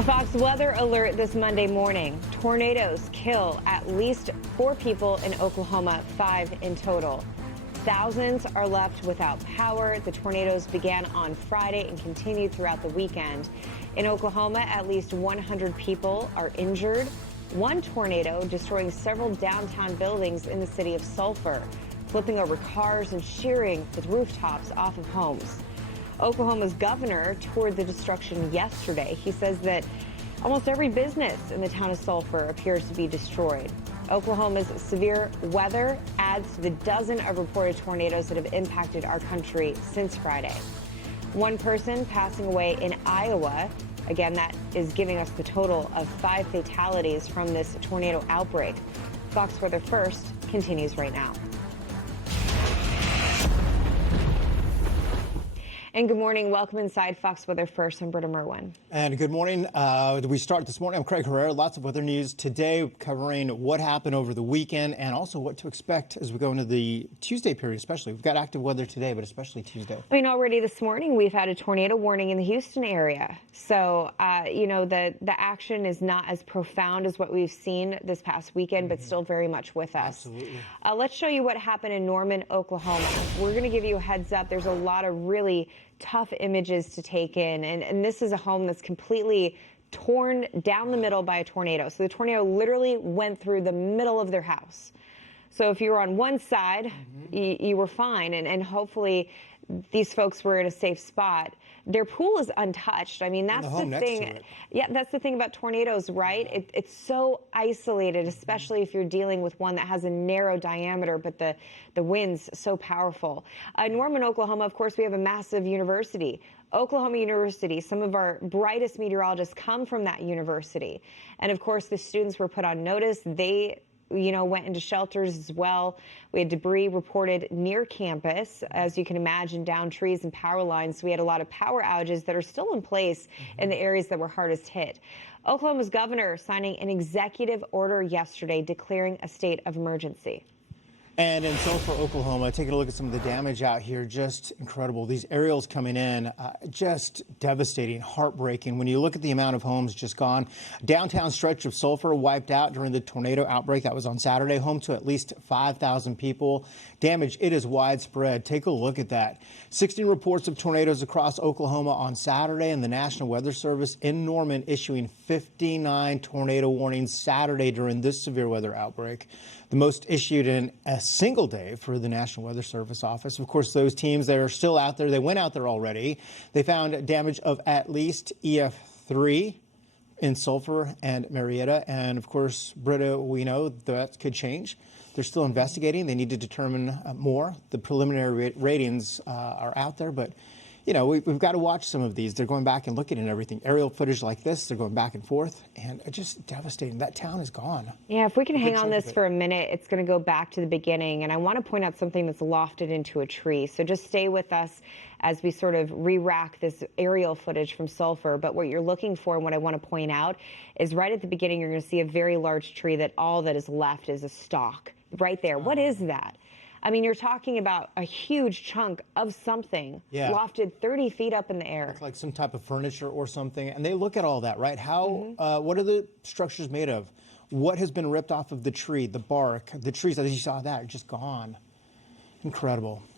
A Fox weather alert this Monday morning. Tornadoes kill at least 4 people in Oklahoma, 5 in total. Thousands are left without power. The tornadoes began on Friday and continued throughout the weekend. In Oklahoma, at least 100 people are injured. One tornado destroying several downtown buildings in the city of Sulphur, flipping over cars and shearing the rooftops off of homes. Oklahoma's governor toured the destruction yesterday. He says that almost every business in the town of Sulphur appears to be destroyed. Oklahoma's severe weather adds to the dozen of reported tornadoes that have impacted our country since Friday. One person passing away in Iowa. Again, that is giving us the total of 5 fatalities from this tornado outbreak. Fox Weather First continues right now. And good morning. Welcome inside Fox Weather First. I'm Britta Merwin. And good morning. We start this morning. I'm Craig Herrera. Lots of weather news today covering what happened over the weekend and also what to expect as we go into the Tuesday period, especially. We've got active weather today, but especially Tuesday. I mean, already this morning we've had a tornado warning in the Houston area. So, the action is not as profound as what we've seen this past weekend, but still very much with us. Absolutely. Let's show you what happened in Norman, Oklahoma. We're going to give you a heads up. There's a lot of really tough images to take in. And this is a home that's completely torn down the middle by a tornado. So the tornado literally went through the middle of their house. So if you were on one side, you were fine. And hopefully these folks were in a safe spot. Their pool is untouched. I mean, that's the thing. Yeah, that's the thing about tornadoes, right? It's so isolated, especially if you're dealing with one that has a narrow diameter, but the wind's so powerful. Norman, Oklahoma, of course, we have a massive university. Oklahoma University, some of our brightest meteorologists come from that university. And of course, the students were put on notice. They went into shelters as well. We had debris reported near campus, as you can imagine, down trees and power lines. So we had a lot of power outages that are still in place in the areas that were hardest hit. Oklahoma's governor signing an executive order yesterday declaring a state of emergency. And in Sulphur, Oklahoma, taking a look at some of the damage out here, just incredible. These aerials coming in, just devastating, heartbreaking. When you look at the amount of homes just gone, downtown stretch of Sulphur wiped out during the tornado outbreak. That was on Saturday, home to at least 5,000 people. Damage, it is widespread. Take a look at that. 16 reports of tornadoes across Oklahoma on Saturday, and the National Weather Service in Norman issuing 59 tornado warnings Saturday during this severe weather outbreak. The most issued in a single day for the National Weather Service office. Of course, those teams, they are still out there. They went out there already. They found damage of at least EF3 in Sulphur and Marietta. And of course, Britta, we know that could change. They're still investigating. They need to determine more. The preliminary ratings are out there, but we've got to watch some of these. They're going back and looking at everything. Aerial footage like this, they're going back and forth, and it's just devastating. That town is gone. Yeah, if we can hang on this for a minute, it's going to go back to the beginning. And I want to point out something that's lofted into a tree. So just stay with us as we sort of re-rack this aerial footage from Sulphur. But what you're looking for and what I want to point out is right at the beginning, you're going to see a very large tree that all that is left is a stalk right there. What is that? I mean, you're talking about a huge chunk of something lofted 30 feet up in the air. It's like some type of furniture or something. And they look at all that, right? What are the structures made of? What has been ripped off of the tree, the bark, the trees, as you saw that, are just gone. Incredible.